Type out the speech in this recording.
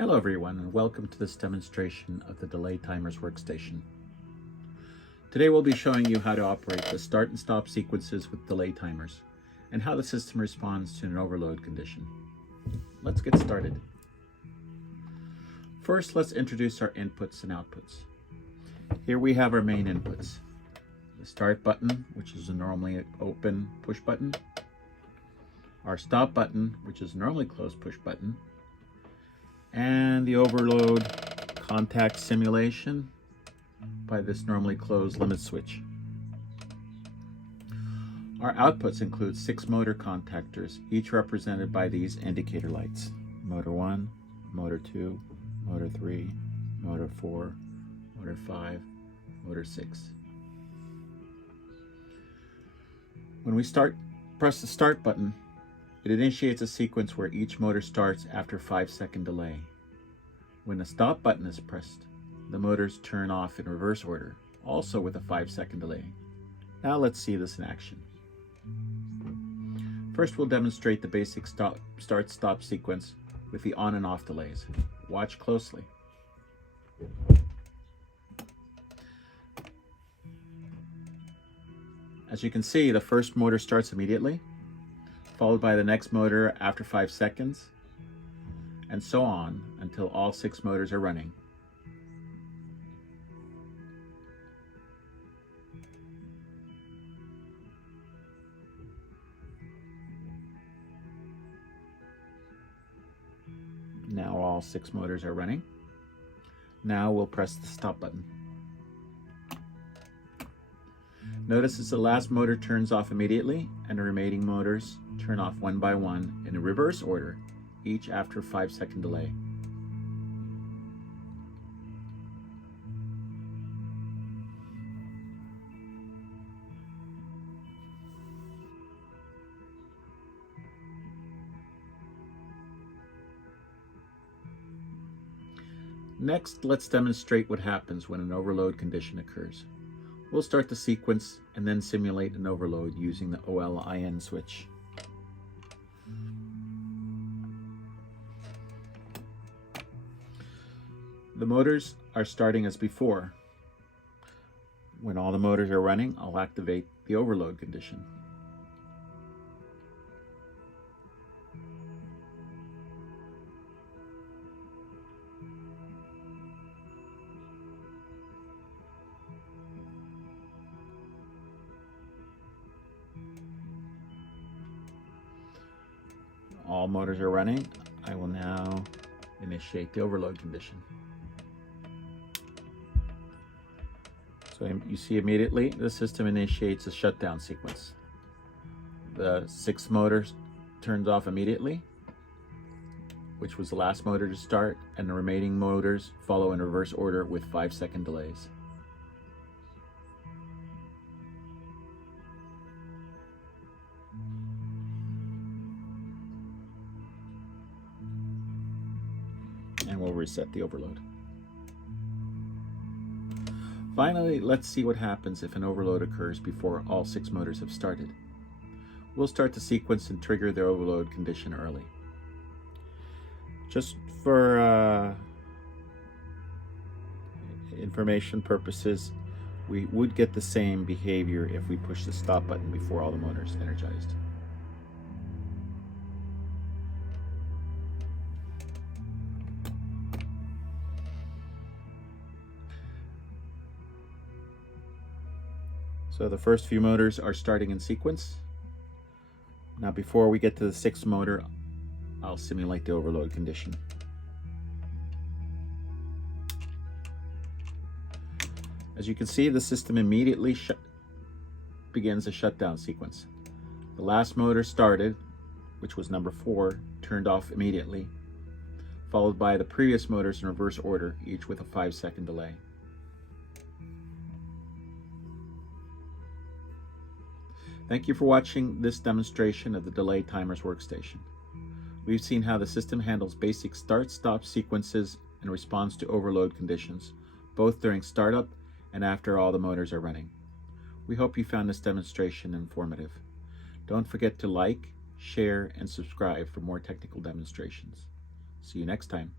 Hello everyone, and welcome to this demonstration of the Delay Timers Workstation. Today we'll be showing you how to operate the start and stop sequences with delay timers and how the system responds to an overload condition. Let's get started. First, let's introduce our inputs and outputs. Here we have our main inputs. The start button, which is a normally open push button. Our stop button, which is a normally closed push button. And the overload contact simulation by this normally closed limit switch. Our outputs include 6 motor contactors, each represented by these indicator lights. Motor 1, motor 2, motor 3, motor 4, motor 5, motor 6. When we press the start button, it initiates a sequence where each motor starts after a 5-second delay. When the stop button is pressed, the motors turn off in reverse order, also with a 5-second delay. Now let's see this in action. First, we'll demonstrate the basic start-stop sequence with the on and off delays. Watch closely. As you can see, the first motor starts immediately, followed by the next motor after 5 seconds, and so on until all 6 motors are running. Now all 6 motors are running. Now we'll press the stop button. Notice as the last motor turns off immediately and the remaining motors turn off one by one in a reverse order, each after a 5-second delay. Next, let's demonstrate what happens when an overload condition occurs. We'll start the sequence and then simulate an overload using the OLIN switch. The motors are starting as before. When all the motors are running, I'll activate the overload condition. All motors are running. I will now initiate the overload condition. So you see immediately the system initiates a shutdown sequence. The 6 motors turns off immediately, which was the last motor to start, and the remaining motors follow in reverse order with 5-second delays. And we'll reset the overload. Finally, let's see what happens if an overload occurs before all 6 motors have started. We'll start the sequence and trigger the overload condition early. Just for information purposes, we would get the same behavior if we push the stop button before all the motors energized. So the first few motors are starting in sequence. Now before we get to the 6th motor, I'll simulate the overload condition. As you can see, the system immediately begins a shutdown sequence. The last motor started, which was number 4, turned off immediately, followed by the previous motors in reverse order, each with a 5-second delay. Thank you for watching this demonstration of the Delay Timers Workstation. We've seen how the system handles basic start-stop sequences and responds to overload conditions, both during startup and after all the motors are running. We hope you found this demonstration informative. Don't forget to like, share, and subscribe for more technical demonstrations. See you next time.